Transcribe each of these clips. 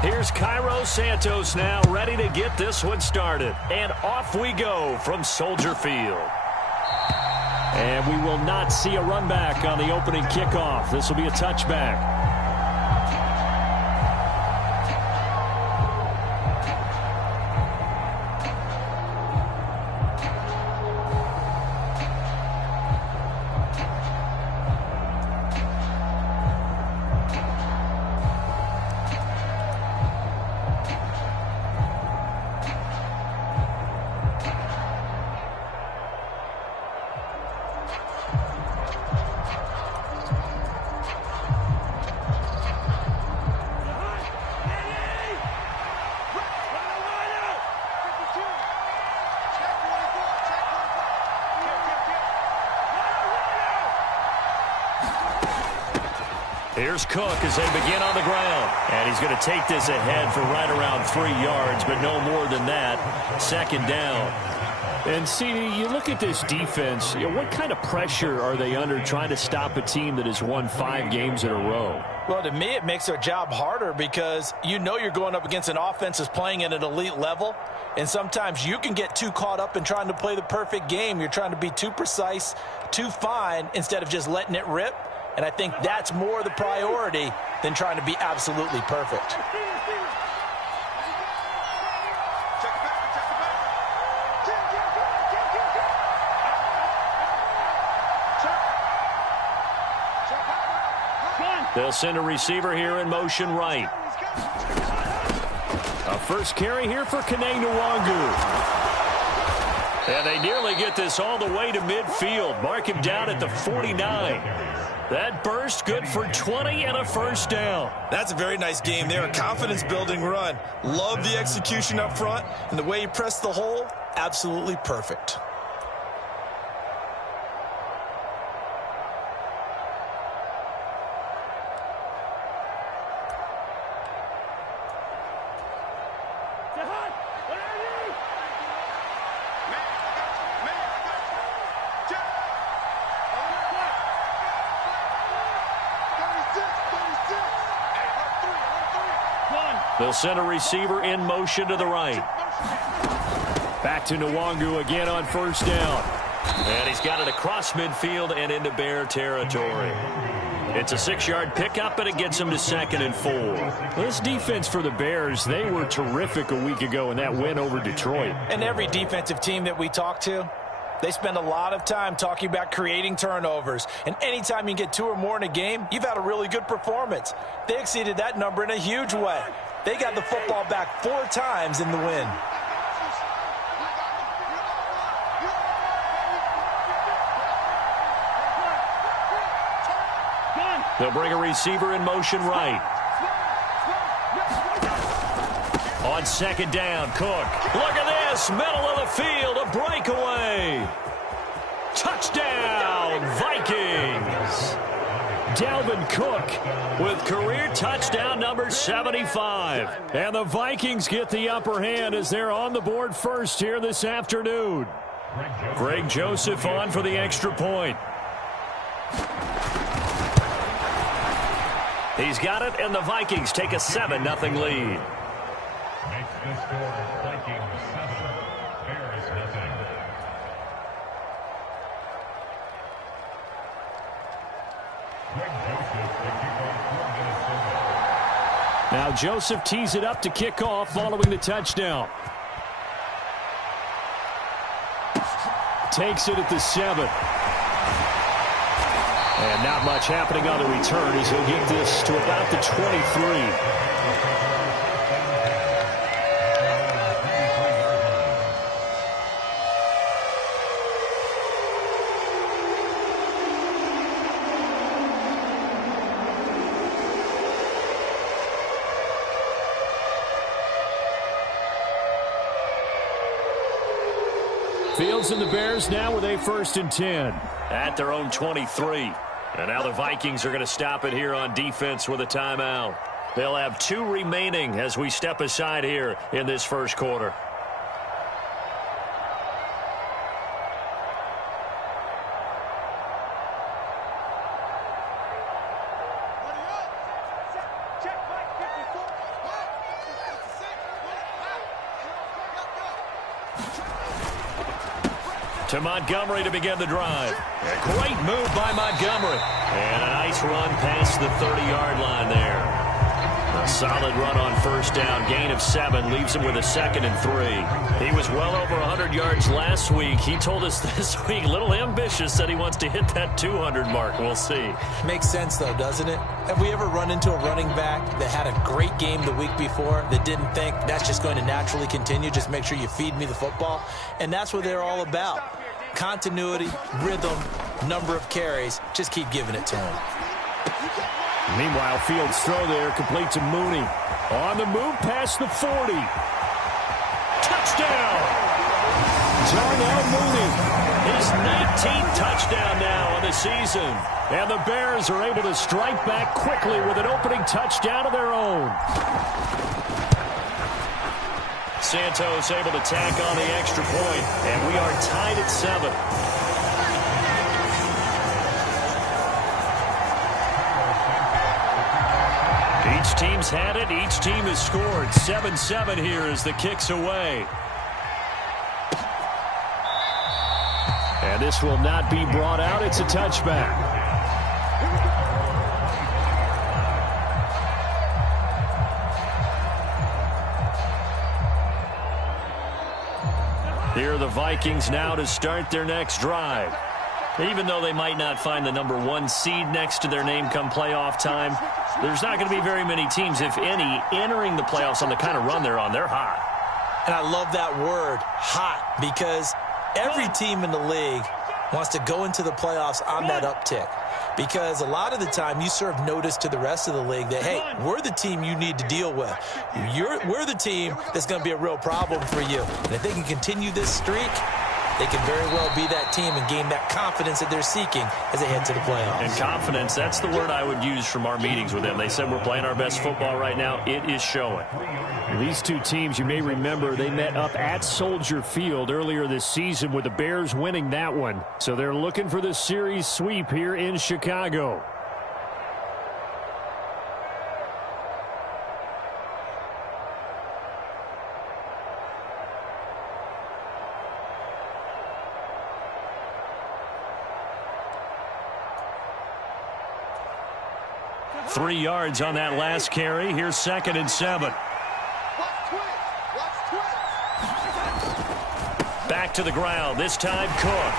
Here's Cairo Santos now ready to get this one started. And off we go from Soldier Field. And we will not see a run back on the opening kickoff. This will be a touchback. Here's Cook as they begin on the ground. And he's going to take this ahead for right around 3 yards, but no more than that. Second down. And, CD, you look at this defense, what kind of pressure are they under trying to stop a team that has won 5 games in a row? Well, to me, it makes their job harder because you know you're going up against an offense that's playing at an elite level. And sometimes you can get too caught up in trying to play the perfect game. You're trying to be too precise, too fine, instead of just letting it rip. And I think that's more the priority than trying to be absolutely perfect. They'll send a receiver here in motion right. A first carry here for Kene Nwangu. And they nearly get this all the way to midfield. Mark him down at the 49. That burst good for 20 and a first down. That's a very nice game there. A confidence-building run. Love the execution up front. And the way he pressed the hole, absolutely perfect. They'll send a receiver in motion to the right. Back to Nwangu again on first down. And he's got it across midfield and into Bear territory. It's a 6-yard pickup, and it gets him to 2nd and 4. This defense for the Bears, they were terrific a week ago in that win over Detroit. And every defensive team that we talk to, they spend a lot of time talking about creating turnovers. And anytime you get 2 or more in a game, you've had a really good performance. They exceeded that number in a huge way. They got the football back 4 times in the win. They'll bring a receiver in motion right. On second down, Cook. Look at this, middle of the field, a breakaway. Touchdown, Vikings. Dalvin Cook with career touchdown number 75. And the Vikings get the upper hand as they're on the board first here this afternoon. Greg Joseph on for the extra point. He's got it, and the Vikings take a 7-0 lead. Makes the score Vikings 7, Bears nothing. Now Joseph tees it up to kick off following the touchdown. Takes it at the 7. And not much happening on the return as he'll get this to about the 23. Fields and the Bears now with a 1st and 10 at their own 23. And now the Vikings are going to stop it here on defense with a timeout. They'll have 2 remaining as we step aside here in this first quarter. To Montgomery to begin the drive. A great move by Montgomery. And a nice run past the 30-yard line there. A solid run on first down. Gain of 7 leaves him with a 2nd and 3. He was well over 100 yards last week. He told us this week, a little ambitious, said he wants to hit that 200 mark. We'll see. Makes sense, though, doesn't it? Have we ever run into a running back that had a great game the week before that didn't think that's just going to naturally continue? Just make sure you feed me the football. And that's what they're all about. Continuity, rhythm, number of carries. Just keep giving it to him. Meanwhile, Fields' throw there complete to Mooney. On the move past the 40. Touchdown! Darnell Mooney. His 19th touchdown now on the season. And the Bears are able to strike back quickly with an opening touchdown of their own. Santos able to tack on the extra point. And we are tied at 7. Each team's had it. Each team has scored. 7-7 here as the kick's away. And this will not be brought out. It's a touchback. Here are the Vikings now to start their next drive. Even though they might not find the number 1 seed next to their name come playoff time, there's not going to be very many teams, if any, entering the playoffs on the kind of run they're on. They're hot. And I love that word, hot, because every team in the league wants to go into the playoffs on that uptick. Because a lot of the time you serve notice to the rest of the league that, hey, we're the team you need to deal with. We're the team that's going to be a real problem for you. And if they can continue this streak, they can very well be that team and gain that confidence that they're seeking as they head to the playoffs. And confidence, that's the word I would use from our meetings with them. They said we're playing our best football right now. It is showing. These two teams, you may remember, they met up at Soldier Field earlier this season with the Bears winning that one. So they're looking for the series sweep here in Chicago. Three yards on that last carry. Here's 2nd and 7. Back to the ground. This time Cook.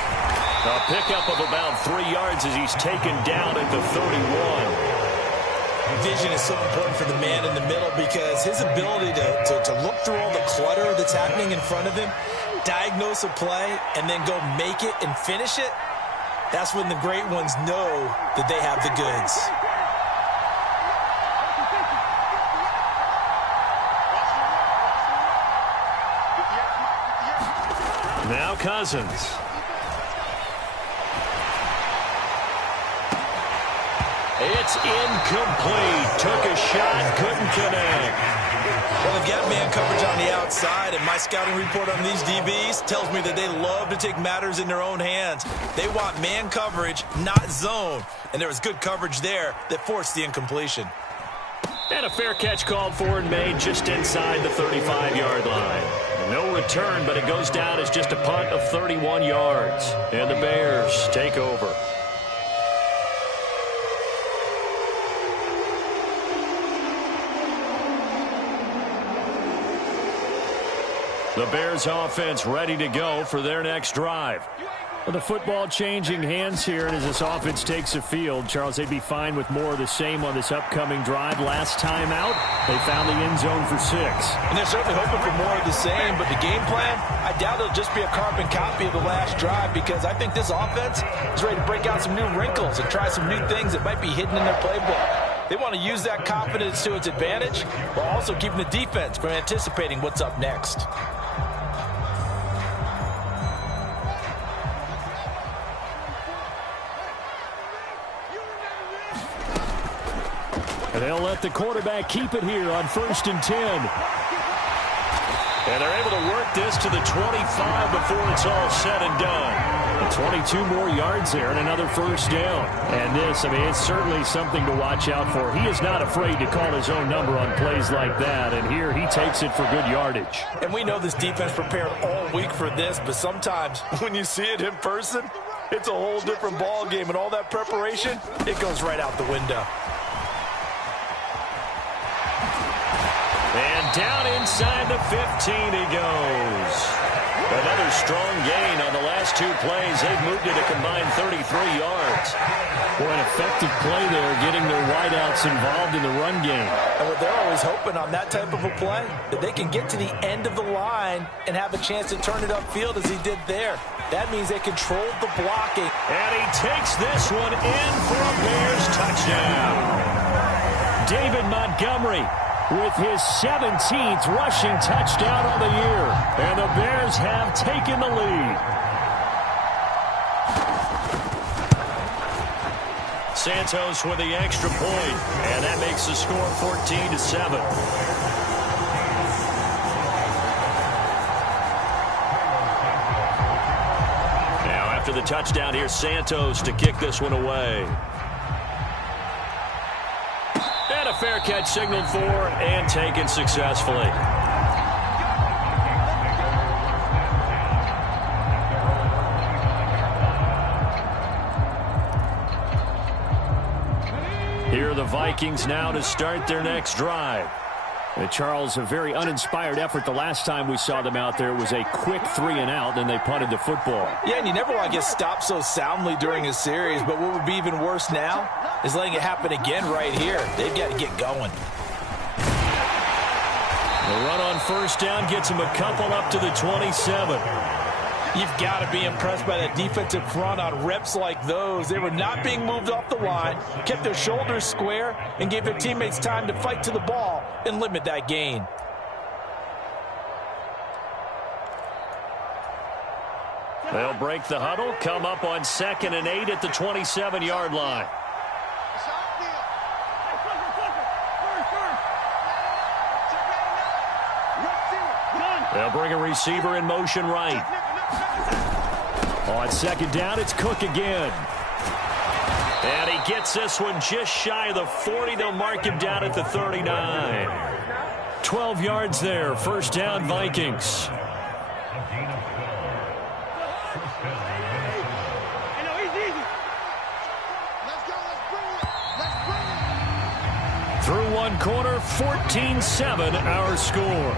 A pickup of about 3 yards as he's taken down at the 31. Vision is so important for the man in the middle because his ability to look through all the clutter that's happening in front of him, diagnose a play, and then go make it and finish it, that's when the great ones know that they have the goods. Now Cousins. It's incomplete. Took a shot, couldn't connect. Well, they've got man coverage on the outside, and my scouting report on these DBs tells me that they love to take matters in their own hands. They want man coverage, not zone. And there was good coverage there that forced the incompletion. And a fair catch called for and made just inside the 35-yard line. No return, but it goes down as just a punt of 31 yards. And the Bears take over. The Bears offense ready to go for their next drive. Well, the football changing hands here, and as this offense takes the field, Charles, they'd be fine with more of the same on this upcoming drive. Last time out, they found the end zone for 6. And they're certainly hoping for more of the same, but the game plan, I doubt it'll just be a carbon copy of the last drive because I think this offense is ready to break out some new wrinkles and try some new things that might be hidden in their playbook. They want to use that confidence to its advantage while also keeping the defense from anticipating what's up next. And they'll let the quarterback keep it here on 1st and 10. And they're able to work this to the 25 before it's all said and done. 22 more yards there and another first down. And this, I mean, it's certainly something to watch out for. He is not afraid to call his own number on plays like that. And here he takes it for good yardage. And we know this defense prepared all week for this, but sometimes when you see it in person, it's a whole different ball game. And all that preparation, it goes right out the window. And down inside the 15 he goes. Another strong gain on the last two plays. They've moved it a combined 33 yards. Boy, an effective play there, getting their wideouts involved in the run game. And what they're always hoping on that type of a play, that they can get to the end of the line and have a chance to turn it upfield as he did there. That means they controlled the blocking. And he takes this one in for a Bears touchdown. David Montgomery with his 17th rushing touchdown on the year. And the Bears have taken the lead. Santos with the extra point, and that makes the score 14-7. Now after the touchdown, here's Santos to kick this one away. And a fair catch signaled for and taken successfully. Here are the Vikings now to start their next drive. Charles, a very uninspired effort the last time we saw them out there. It was a quick 3-and-out, then they punted the football. Yeah, and you never want to get stopped so soundly during a series, but what would be even worse now is letting it happen again right here. They've got to get going. The run on first down gets him a couple up to the 27. You've got to be impressed by that defensive front on reps like those. They were not being moved off the line, kept their shoulders square, and gave their teammates time to fight to the ball and limit that gain. They'll break the huddle, come up on 2nd and 8 at the 27-yard line. They'll bring a receiver in motion right. On 2nd down, it's Cook again. And he gets this one just shy of the 40. They'll mark him down at the 39. 12 yards there. First down, Vikings. Through one quarter, 14-7 our score.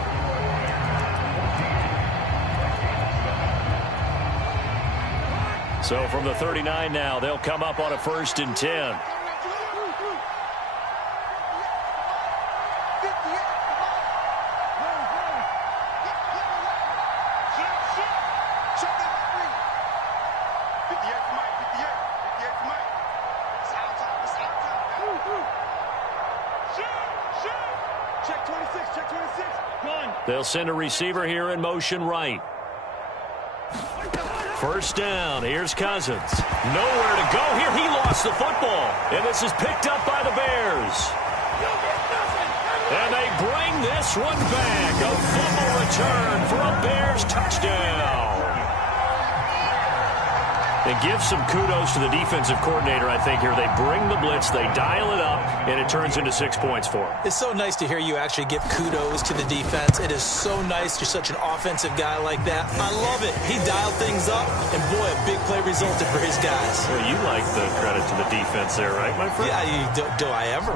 So from the 39 now, they'll come up on a 1st and 10. They'll send a receiver here in motion right. First down, here's Cousins. Nowhere to go here. He lost the football. And this is picked up by the Bears. And they bring this one back. A fumble return for a Bears touchdown. And give some kudos to the defensive coordinator, I think, here. They bring the blitz, they dial it up, and it turns into 6 points for them. It's so nice to hear you actually give kudos to the defense. It is so nice. You're such an offensive guy like that. I love it. He dialed things up, and boy, a big play resulted for his guys. Well, you like the credit to the defense there, right, my friend? Yeah, do I ever?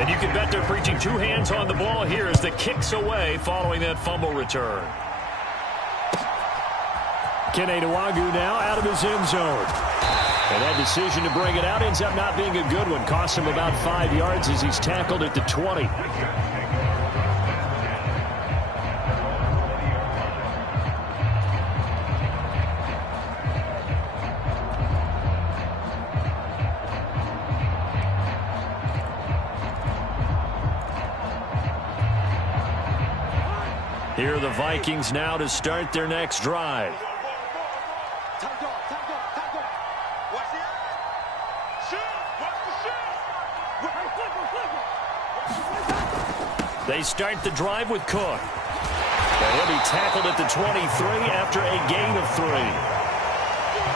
And you can bet they're preaching two hands on the ball here as the kick's away following that fumble return. Kene Nwangwu now out of his end zone. And that decision to bring it out ends up not being a good one. Costs him about 5 yards as he's tackled at the 20. Here are the Vikings now to start their next drive. They start the drive with Cook. And he'll be tackled at the 23 after a gain of 3.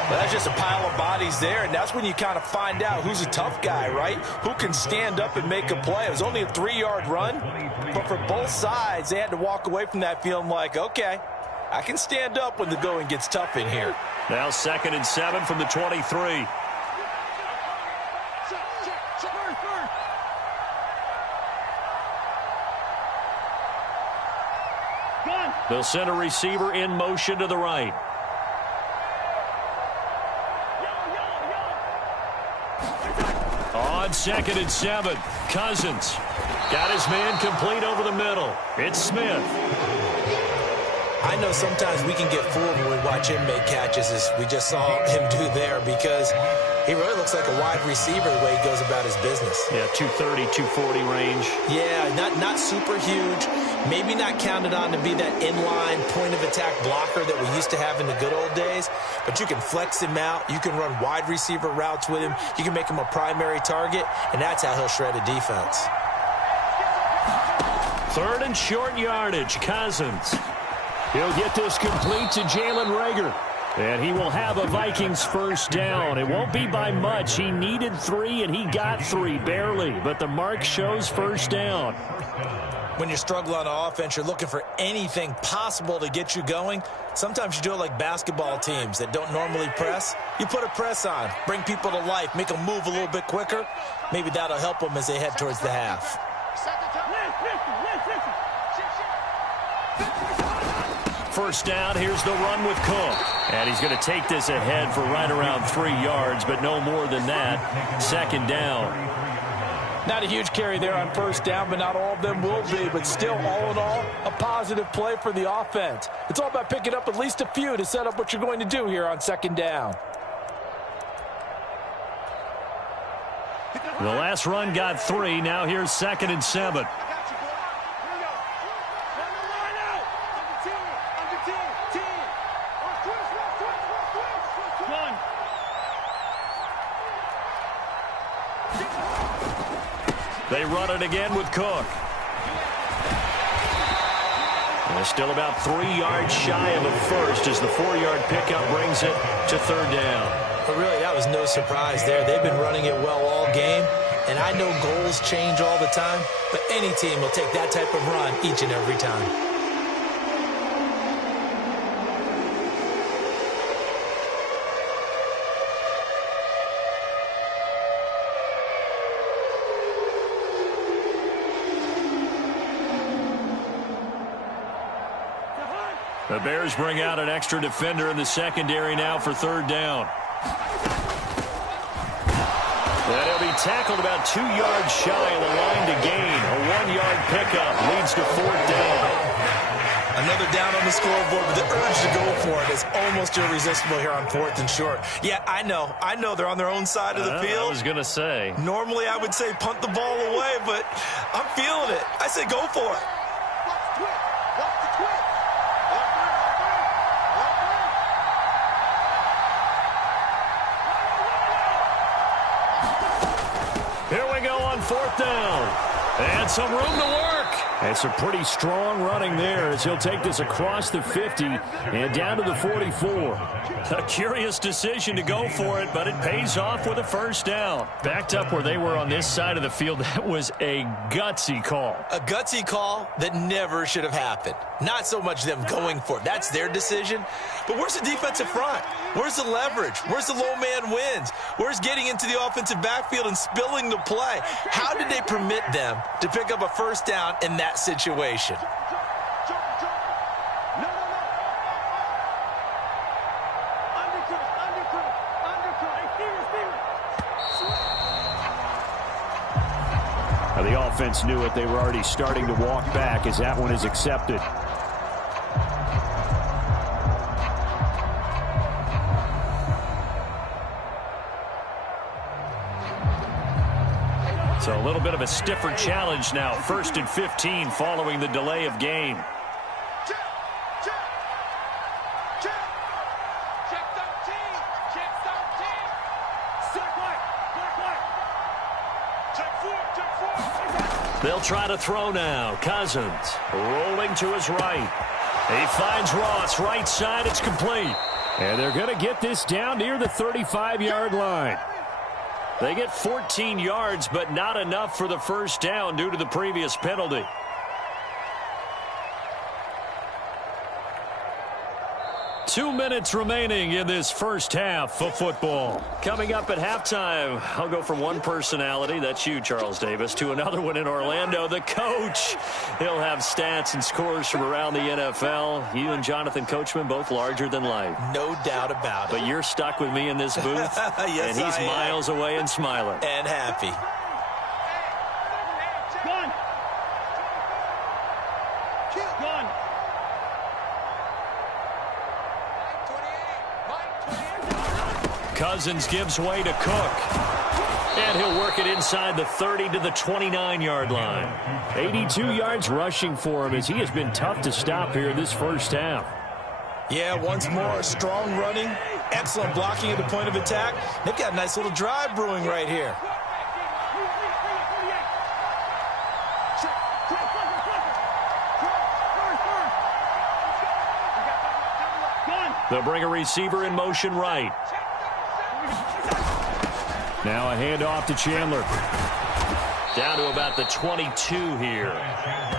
Well, that's just a pile of bodies there, and that's when you kind of find out who's a tough guy, right? Who can stand up and make a play. It was only a 3-yard run, but for both sides, they had to walk away from that feeling like, okay, I can stand up when the going gets tough in here. Now 2nd and 7 from the 23. They'll send a receiver in motion to the right. On 2nd and 7, Cousins got his man complete over the middle. It's Smith. I know sometimes we can get fooled when we watch him make catches, as we just saw him do there, because he really looks like a wide receiver the way he goes about his business. Yeah, 230, 240 range. Yeah, not super huge. Maybe not counted on to be that inline point-of-attack blocker that we used to have in the good old days, but you can flex him out. You can run wide receiver routes with him. You can make him a primary target, and that's how he'll shred a defense. 3rd and short yardage, Cousins. He'll get this complete to Jalen Reagor. And he will have a Vikings first down. It won't be by much. He needed 3, and he got 3, barely. But the mark shows first down. When you struggle on offense, you're looking for anything possible to get you going. Sometimes you do it like basketball teams that don't normally press. You put a press on, bring people to life, make them move a little bit quicker. Maybe that'll help them as they head towards the half. First down, here's the run with Cook. And he's going to take this ahead for right around 3 yards, but no more than that. 2nd down. Not a huge carry there on first down, but not all of them will be. But still, all in all, a positive play for the offense. It's all about picking up at least a few to set up what you're going to do here on 2nd down. The last run got 3. Now here's 2nd and 7. They run it again with Cook. And they're still about 3 yards shy of a first as the 4-yard pickup brings it to 3rd down. But really, that was no surprise there. They've been running it well all game. And I know goals change all the time, but any team will take that type of run each and every time. The Bears bring out an extra defender in the secondary now for 3rd down. And he'll be tackled about 2 yards shy of the line to gain. A 1-yard pickup leads to 4th down. Another down on the scoreboard, but the urge to go for it is almost irresistible here on 4th and short. Yeah, I know they're on their own side of the field. I was going to say. Normally I would say punt the ball away, but I'm feeling it. I say go for it. Here we go on 4th down. And some room to work. And some pretty strong running there as he'll take this across the 50 and down to the 44. A curious decision to go for it, but it pays off with a first down. Backed up where they were on this side of the field, that was a gutsy call. A gutsy call that never should have happened. Not so much them going for it. That's their decision. But where's the defensive front? Where's the leverage? Where's the low man wins? Where's getting into the offensive backfield and spilling the play? How did they permit them to pick up a first down in that situation? Now the offense knew it. They were already starting to walk back as that one is accepted. So a little bit of a stiffer challenge now. 1st and 15 following the delay of game. They'll try to throw now. Cousins rolling to his right. He finds Ross, right side, it's complete. And they're going to get this down near the 35-yard line. They get 14 yards, but not enough for the first down due to the previous penalty. Two minutes remaining in this first half of football. Coming up at halftime, I'll go from one personality, that's you, Charles Davis, to another one in Orlando, the coach. He'll have stats and scores from around the NFL. You and Jonathan Coachman, both larger than life. No doubt about it. But you're stuck with me in this booth, Yes, and he's miles away and smiling. And happy. Cousins gives way to Cook. And he'll work it inside the 30 to the 29-yard line. 82 yards rushing for him as he has been tough to stop here this first half. Yeah, once more, strong running, excellent blocking at the point of attack. They've got a nice little drive brewing right here. They'll bring a receiver in motion right. Now a handoff to Chandler. Down to about the 22 here.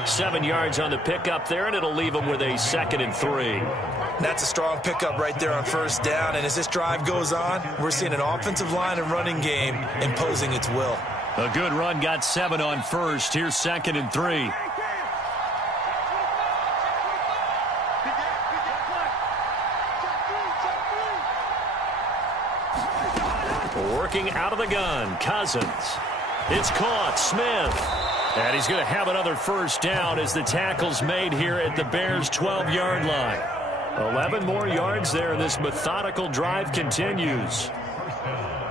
7 yards on the pickup there, and it'll leave them with a 2nd and 3. That's a strong pickup right there on first down. And as this drive goes on, we're seeing an offensive line and running game imposing its will. A good run got 7 on first. Here's 2nd and 3. Working out of the gun, Cousins. It's caught, Smith. And he's going to have another first down as the tackle's made here at the Bears' 12-yard line. 11 more yards there. This methodical drive continues.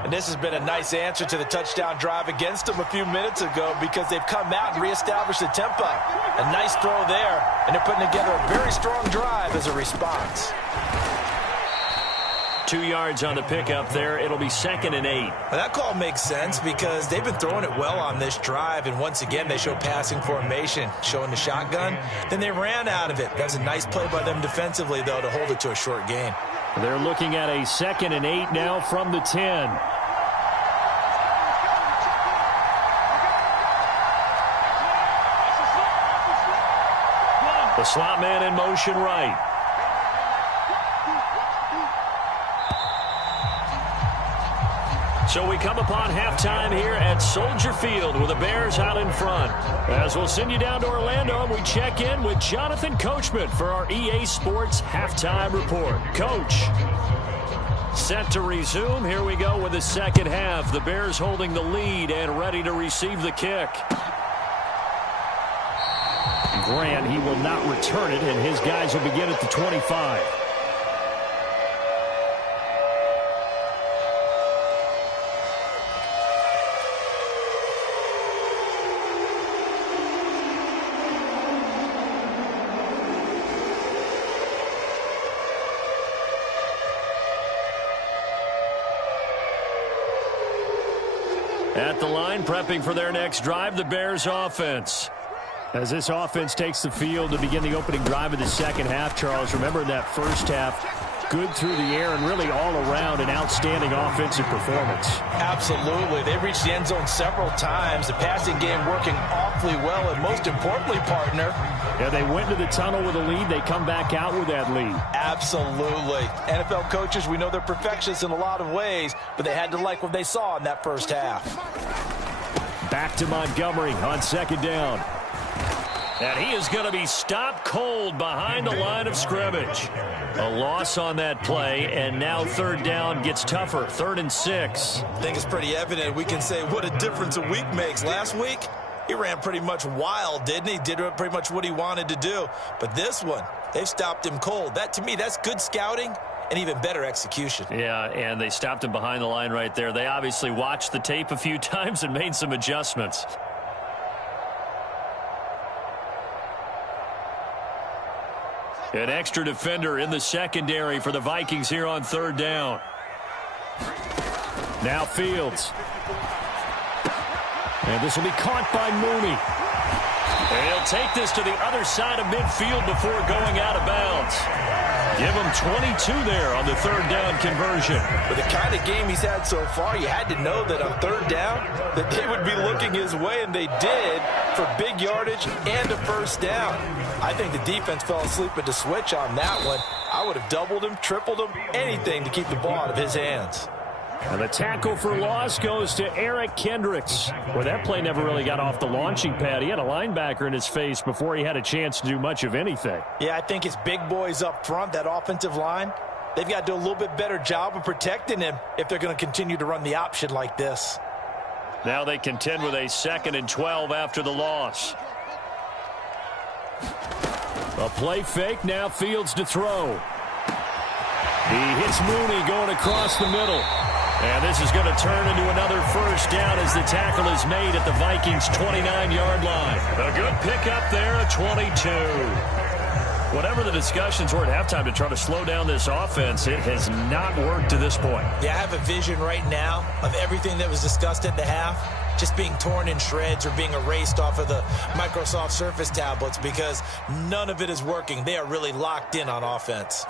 And this has been a nice answer to the touchdown drive against them a few minutes ago because they've come out and reestablished the tempo. A nice throw there, and they're putting together a very strong drive as a response. 2 yards on the pickup there. It'll be 2nd and 8. Well, that call makes sense because they've been throwing it well on this drive, and once again they show passing formation, showing the shotgun. Then they ran out of it. That's a nice play by them defensively, though, to hold it to a short gain. They're looking at a 2nd and 8 now from the 10. The slot man in motion right. So we come upon halftime here at Soldier Field with the Bears out in front. As we'll send you down to Orlando, and we check in with Jonathan Coachman for our EA Sports Halftime Report. Coach, set to resume. Here we go with the second half. The Bears holding the lead and ready to receive the kick. Grant, he will not return it, and his guys will begin at the 25. At the line, prepping for their next drive, the Bears offense. As this offense takes the field to begin the opening drive of the second half, Charles, remember in that first half, good through the air and really all around an outstanding offensive performance. Absolutely. They reached the end zone several times. The passing game working awfully well, and most importantly, partner, yeah, they went to the tunnel with a lead. They come back out with that lead. Absolutely. NFL coaches, we know they're perfectionists in a lot of ways, but they had to like what they saw in that first half. Back to Montgomery on second down. And he is going to be stopped cold behind the line of scrimmage. A loss on that play, and now third down gets tougher. 3rd and 6. I think it's pretty evident. We can say what a difference a week makes. Last week, he ran pretty much wild, didn't he? Did pretty much what he wanted to do. But this one, they've stopped him cold. That, to me, that's good scouting and even better execution. Yeah, and they stopped him behind the line right there. They obviously watched the tape a few times and made some adjustments. An extra defender in the secondary for the Vikings here on third down. Now Fields. And this will be caught by Mooney. And he'll take this to the other side of midfield before going out of bounds. Give him 22 there on the third down conversion. With the kind of game he's had so far, you had to know that on third down that they would be looking his way, and they did, for big yardage and a first down. I think the defense fell asleep at the switch on that one. I would have doubled him, tripled him, anything to keep the ball out of his hands. And the tackle for loss goes to Eric Kendricks. Well, that play never really got off the launching pad. He had a linebacker in his face before he had a chance to do much of anything. Yeah, I think his big boys up front, that offensive line, they've got to do a little bit better job of protecting him if they're going to continue to run the option like this. Now they contend with a 2nd and 12 after the loss. A play fake, now Fields to throw. He hits Mooney going across the middle. And this is going to turn into another first down as the tackle is made at the Vikings' 29-yard line. A good pickup there at 22. Whatever the discussions were at halftime to try to slow down this offense, it has not worked to this point. Yeah, I have a vision right now of everything that was discussed at the half just being torn in shreds or being erased off of the Microsoft Surface tablets because none of it is working. They are really locked in on offense.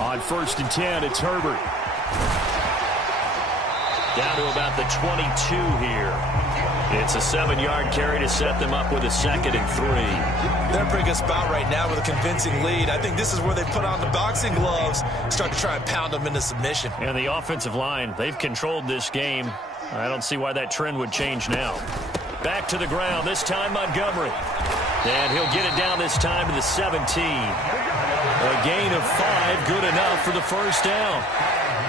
On 1st and 10, it's Herbert. Down to about the 22 here. It's a 7-yard carry to set them up with a 2nd and 3. They're in a pretty good spot right now with a convincing lead. I think this is where they put on the boxing gloves, start to try and pound them into submission. And the offensive line, they've controlled this game. I don't see why that trend would change now. Back to the ground, this time Montgomery. And he'll get it down this time to the 17. A gain of 5, good enough for the first down.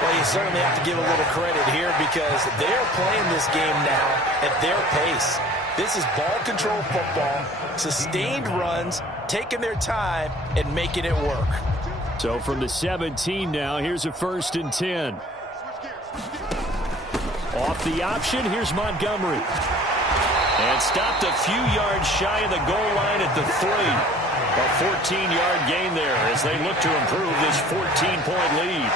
Well, you certainly have to give a little credit here because they're playing this game now at their pace. This is ball control football, sustained runs, taking their time and making it work. So from the 17 now, here's a 1st and 10. Off the option, here's Montgomery. And stopped a few yards shy of the goal line at the 3. A 14-yard gain there as they look to improve this 14-point lead.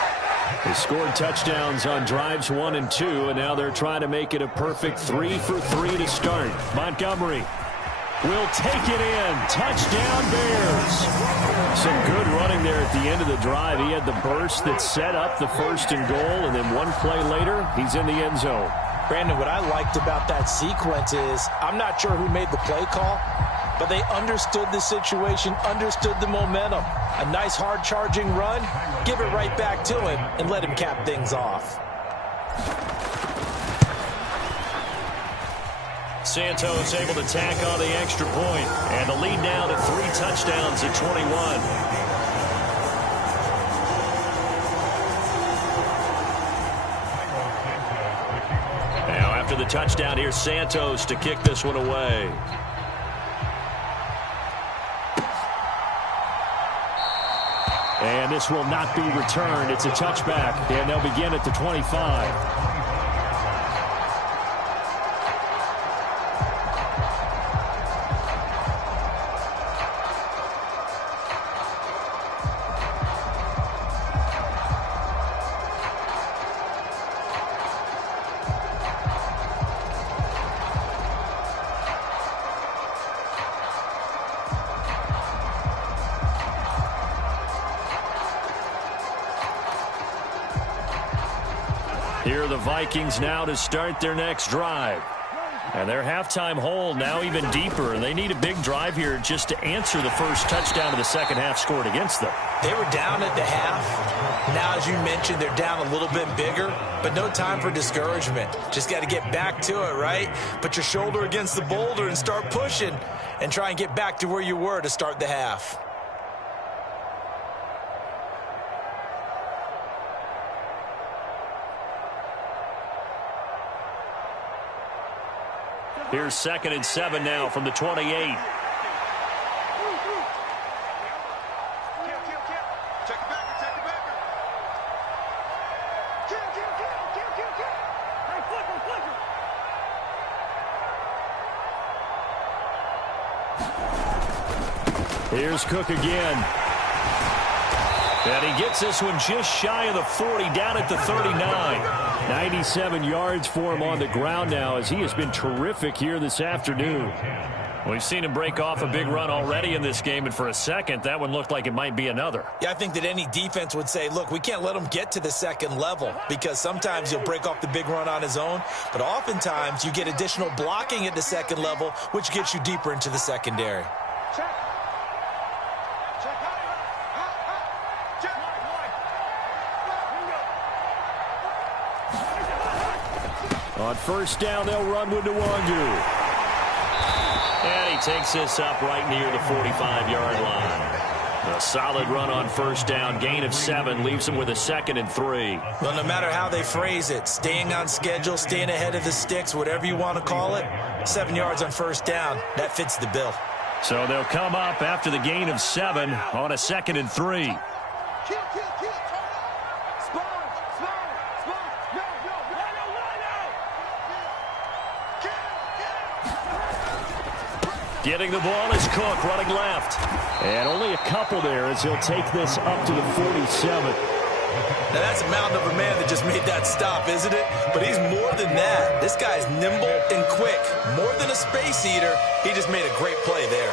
They scored touchdowns on drives 1 and 2, and now they're trying to make it a perfect 3 for 3 to start. Montgomery will take it in. Touchdown, Bears. Some good running there at the end of the drive. He had the burst that set up the 1st and goal, and then one play later, he's in the end zone. Brandon, what I liked about that sequence is I'm not sure who made the play call, but they understood the situation, understood the momentum. A nice hard-charging run, give it right back to him, and let him cap things off. Santos able to tack on the extra point, and the lead now to 3 touchdowns at 21. Now after the touchdown, here's Santos to kick this one away. And this will not be returned. It's a touchback, and they'll begin at the 25. Here are the Vikings now to start their next drive. And their halftime hole now even deeper. They need a big drive here just to answer the first touchdown of the second half scored against them. They were down at the half. Now, as you mentioned, they're down a little bit bigger, but no time for discouragement. Just got to get back to it, right? Put your shoulder against the boulder and start pushing and try and get back to where you were to start the half. Here's 2nd and 7 now from the 28. Here's Cook again. And he gets this one just shy of the 40, down at the 39. 97 yards for him on the ground now, as he has been terrific here this afternoon. We've seen him break off a big run already in this game, and for a second, that one looked like it might be another. Yeah, I think that any defense would say, look, we can't let him get to the second level, because sometimes he'll break off the big run on his own, but oftentimes you get additional blocking at the second level, which gets you deeper into the secondary. On first down, they'll run with Nwangu. And he takes this up right near the 45-yard line. A solid run on first down. Gain of 7 leaves him with a 2nd and 3. Well, no matter how they phrase it, staying on schedule, staying ahead of the sticks, whatever you want to call it, 7 yards on first down, that fits the bill. So they'll come up after the gain of 7 on a 2nd and 3. Getting the ball is Cook, running left. And only a couple there as he'll take this up to the 47. Now that's a mountain of a man that just made that stop, isn't it? But he's more than that. This guy's nimble and quick. More than a space eater, he just made a great play there.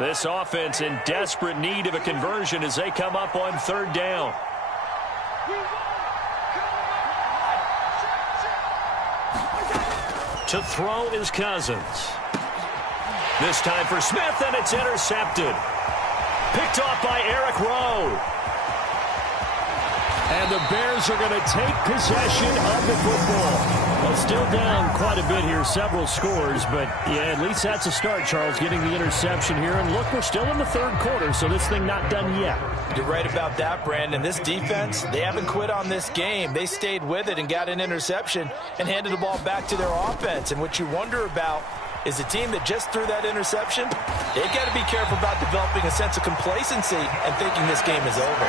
This offense in desperate need of a conversion as they come up on third down. To throw is Cousins. This time for Smith, and it's intercepted. Picked off by Eric Rowe. And the Bears are going to take possession of the football. Well, still down quite a bit here, several scores, but yeah, at least that's a start, Charles, getting the interception here. And look, we're still in the third quarter, so this thing not done yet. You're right about that, Brandon. This defense, they haven't quit on this game. They stayed with it and got an interception and handed the ball back to their offense. And what you wonder about is the team that just threw that interception, they've got to be careful about developing a sense of complacency and thinking this game is over.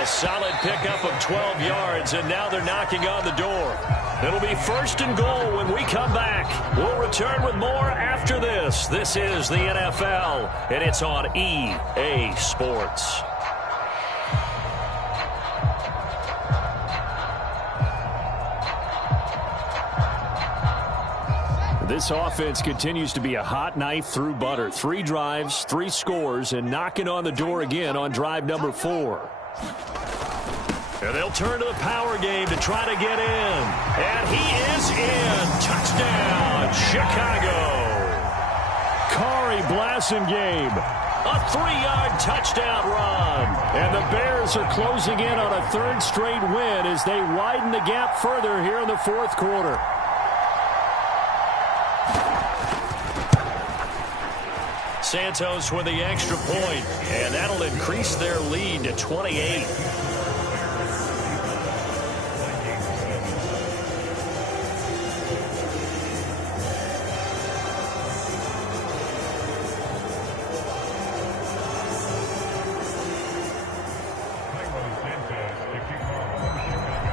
A solid pickup of 12 yards, and now they're knocking on the door. It'll be 1st and goal when we come back. We'll return with more after this. This is the NFL, and it's on EA Sports. This offense continues to be a hot knife through butter. 3 drives, 3 scores, and knocking on the door again on drive number 4. And they'll turn to the power game to try to get in. And he is in. Touchdown, Chicago. Kari Blasingame, a 3-yard touchdown run. And the Bears are closing in on a 3rd straight win as they widen the gap further here in the 4th quarter. Santos with the extra point, and that'll increase their lead to 28.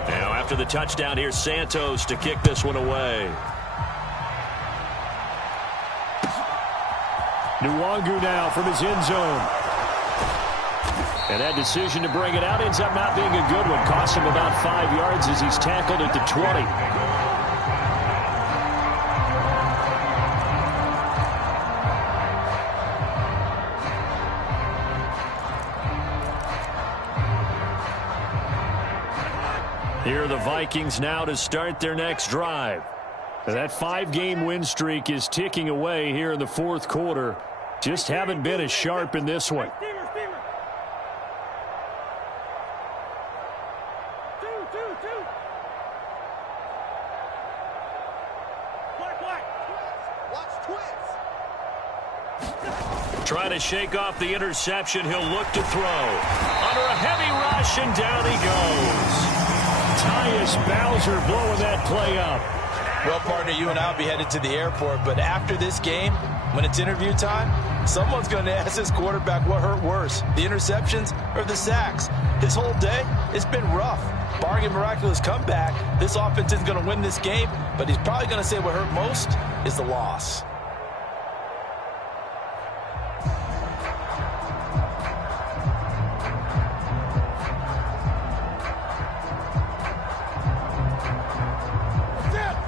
Now after the touchdown, here's Santos to kick this one away. Nwangu now from his end zone. And that decision to bring it out ends up not being a good one. Costs him about 5 yards as he's tackled at the 20. Here are the Vikings now to start their next drive. That 5-game win streak is ticking away here in the 4th quarter. Just haven't been as sharp in this one. Trying to shake off the interception. He'll look to throw. Under a heavy rush, and down he goes. Tyus Bowser blowing that play up. Well, partner, you and I will be headed to the airport, but after this game, when it's interview time, someone's going to ask this quarterback what hurt worse, the interceptions or the sacks. His whole day, it's been rough. Barring a miraculous comeback, this offense isn't going to win this game, but he's probably going to say what hurt most is the loss.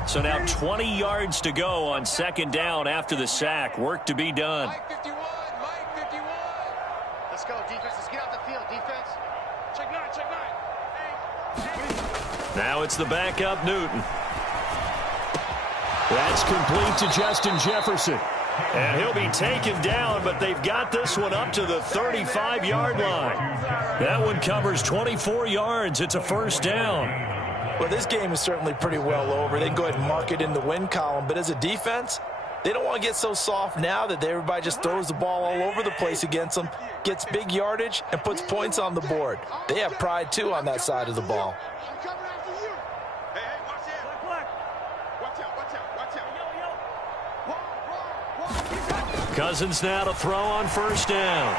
So now 20 yards to go on second down after the sack. Work to be done. Mike 51, Mike 51. Let's go, defense. Let's get out the field, defense. Check nine. Now it's the backup Newton. That's complete to Justin Jefferson. And he'll be taken down, but they've got this one up to the 35-yard line. That one covers 24 yards. It's a first down. Well, this game is certainly pretty well over. They can go ahead and mark it in the win column. But as a defense, they don't want to get so soft now that everybody just throws the ball all over the place against them, gets big yardage, and puts points on the board. They have pride, too, on that side of the ball. I'm coming after you. Hey, watch out. Cousins now to throw on first down.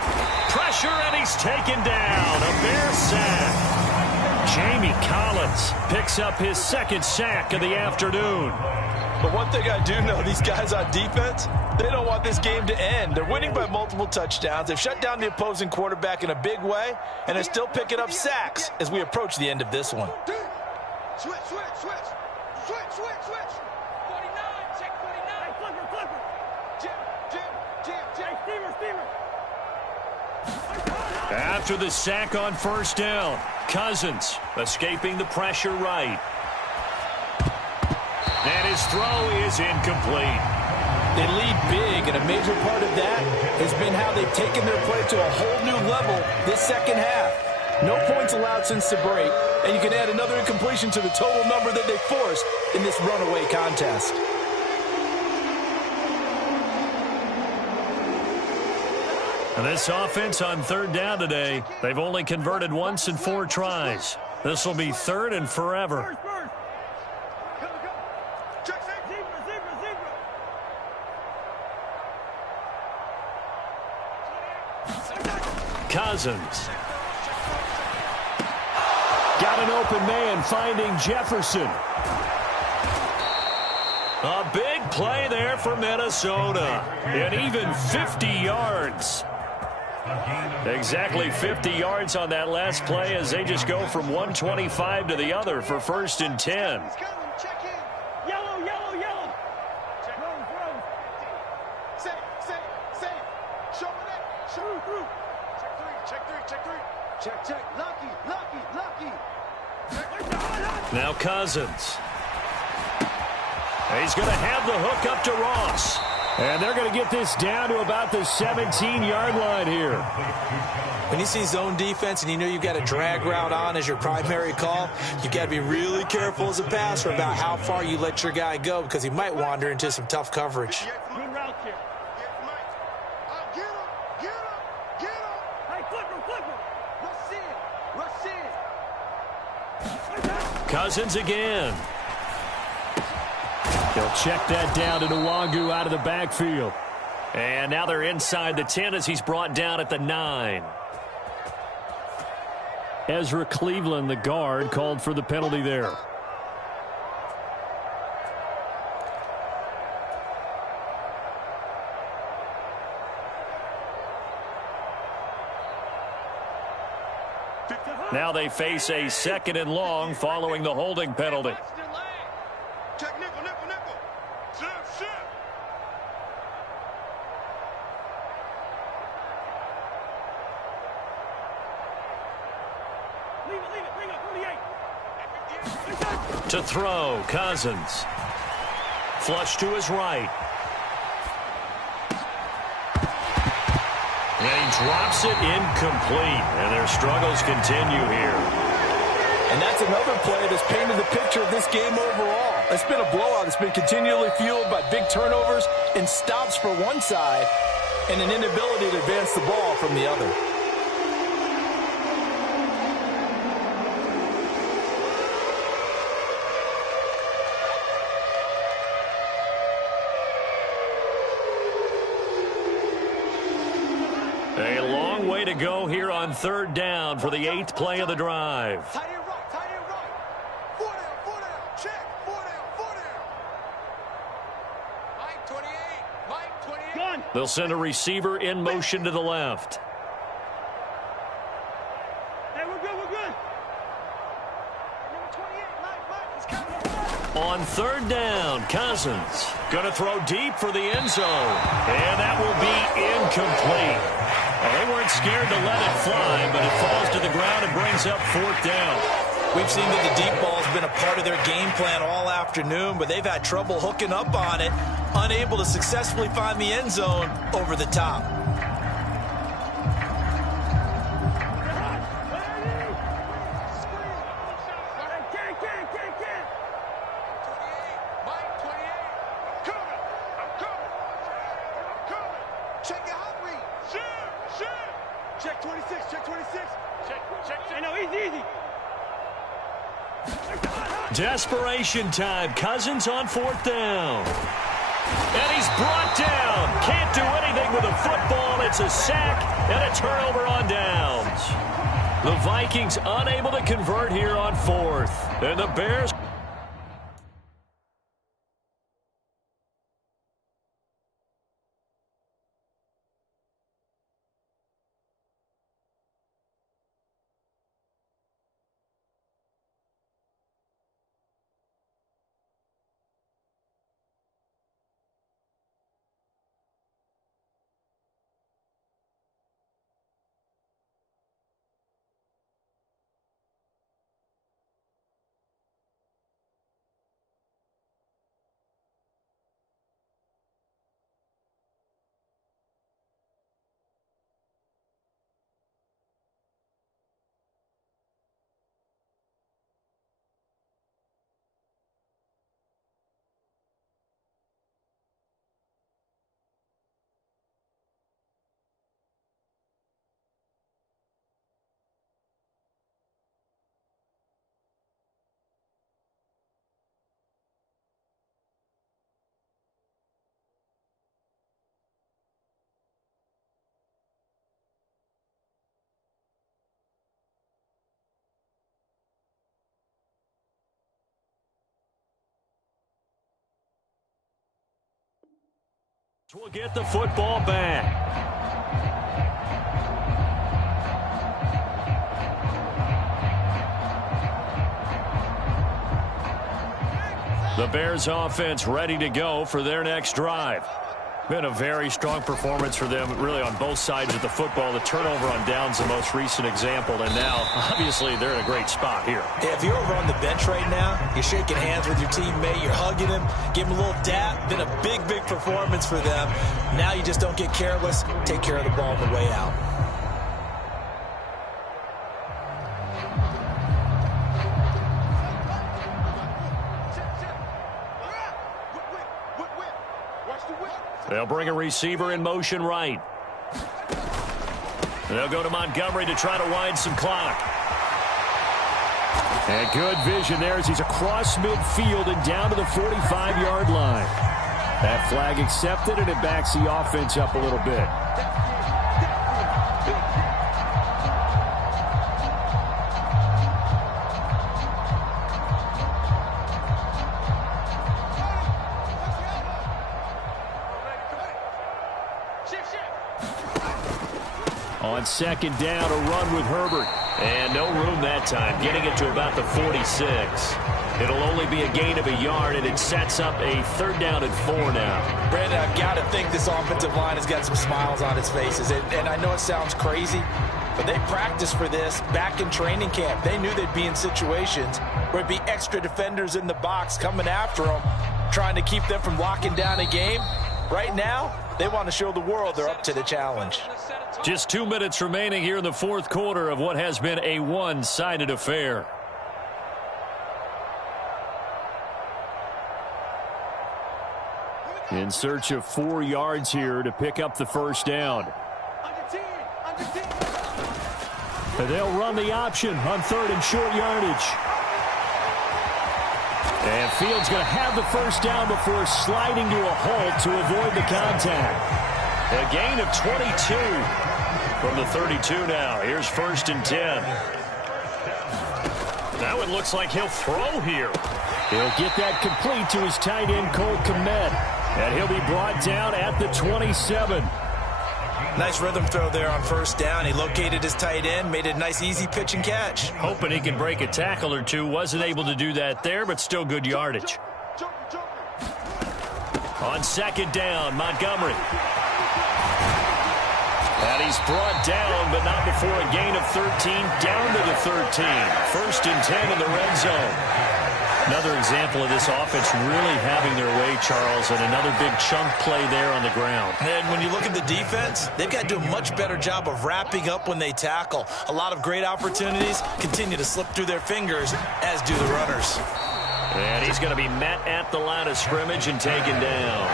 Pressure, and he's taken down. A Bear sack. Jamie Collins picks up his second sack of the afternoon. But one thing I do know, these guys on defense, they don't want this game to end. They're winning by multiple touchdowns. They've shut down the opposing quarterback in a big way, and they're still picking up sacks as we approach the end of this one. Switch. 49, check 49. Flipper. Jim. Steamer. After the sack on first down, Cousins escaping the pressure right. And his throw is incomplete. They lead big, and a major part of that has been how they've taken their play to a whole new level this second half. No points allowed since the break, and you can add another incompletion to the total number that they forced in this runaway contest. And this offense on third down today, they've only converted once in 4 tries. This will be third and forever. Cousins. Got an open man finding Jefferson. A big play there for Minnesota. And even 50 yards. Exactly 50 yards on that last play as they just go from 125 to the other for first and 10. Check in. Yellow. Safe. Show it up. Show through. Check. Lucky. Now Cousins. He's going to have the hook up to Ross. And they're going to get this down to about the 17-yard line here. When you see zone defense and you know you've got a drag route on as your primary call, you've got to be really careful as a passer about how far you let your guy go because he might wander into some tough coverage. Good route here. Get him. Hey, Flipper. Rush in. Cousins again. He'll check that down to Nwangu out of the backfield. And now they're inside the 10 as he's brought down at the 9. Ezra Cleveland, the guard, called for the penalty there. Now they face a second and long following the holding penalty. Check nickel. Shift. Leave it. Bring up 48. To throw, Cousins. Flush to his right. And he drops it incomplete. And their struggles continue here. And that's another play that's painted the picture of this game overall. It's been a blowout. It's been continually fueled by big turnovers and stops for one side and an inability to advance the ball from the other. way to go here on 3rd down for the 8th play of the drive. Tight end right, tight end right. 4 down, check, 4 down. Mike 28, Mike 28. Gun. They'll send a receiver in motion to the left. Hey, we're good. Number 28, Mike, he's coming. On 3rd down, Cousins going to throw deep for the end zone. And that will be incomplete. Well, they weren't scared to let it fly, but it falls to the ground and brings up 4th down. We've seen that the deep ball has been a part of their game plan all afternoon, but they've had trouble hooking up on it, unable to successfully find the end zone over the top. Check 26. Hey, no, easy. Desperation time. Cousins on 4th down. And he's brought down. Can't do anything with a football. It's a sack and a turnover on downs. The Vikings unable to convert here on 4th. And the Bears... will get the football back. The Bears offense ready to go for their next drive. Been a very strong performance for them, really, on both sides of the football. The turnover on downs, the most recent example, and now, obviously, they're in a great spot here. Yeah, if you're over on the bench right now, you're shaking hands with your teammate, you're hugging him, give him a little dap. Been a big performance for them. Now you just don't get careless. Take care of the ball on the way out. They'll bring a receiver in motion right. They'll go to Montgomery to try to wind some clock. And good vision there as he's across midfield and down to the 45-yard line. That flag accepted, and it backs the offense up a little bit. On 2nd down, a run with Herbert. And no room that time, getting it to about the 46. It'll only be a gain of a yard, and it sets up a 3rd down and 4 now. Brandon, I've got to think this offensive line has got some smiles on its faces. And I know it sounds crazy, but they practiced for this back in training camp. They knew they'd be in situations where it'd be extra defenders in the box coming after them, trying to keep them from locking down a game. Right now, they want to show the world they're up to the challenge. Just 2 minutes remaining here in the 4th quarter of what has been a one-sided affair. In search of 4 yards here to pick up the 1st down. And they'll run the option on 3rd and short yardage. And Fields going to have the 1st down before sliding to a halt to avoid the contact. A gain of 22. From the 32 now, here's 1st and 10. Now it looks like he'll throw here. He'll get that complete to his tight end, Cole Kmet. And he'll be brought down at the 27. Nice rhythm throw there on 1st down. He located his tight end, made it a nice, easy pitch and catch. Hoping he can break a tackle or two. Wasn't able to do that there, but still good yardage. On 2nd down, Montgomery. And he's brought down, but not before a gain of 13, down to the 13. 1st and 10 in the red zone. Another example of this offense really having their way, Charles, and another big chunk play there on the ground. And when you look at the defense, they've got to do a much better job of wrapping up when they tackle. A lot of great opportunities continue to slip through their fingers, as do the runners. And he's going to be met at the line of scrimmage and taken down.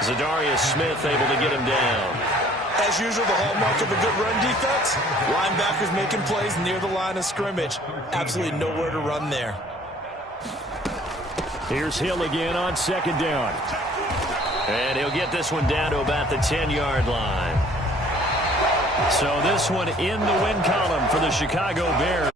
Zadarius Smith able to get him down. As usual, the hallmark of a good run defense, linebackers making plays near the line of scrimmage. Absolutely nowhere to run there. Here's Hill again on 2nd down. And he'll get this one down to about the 10-yard line. So this one in the win column for the Chicago Bears.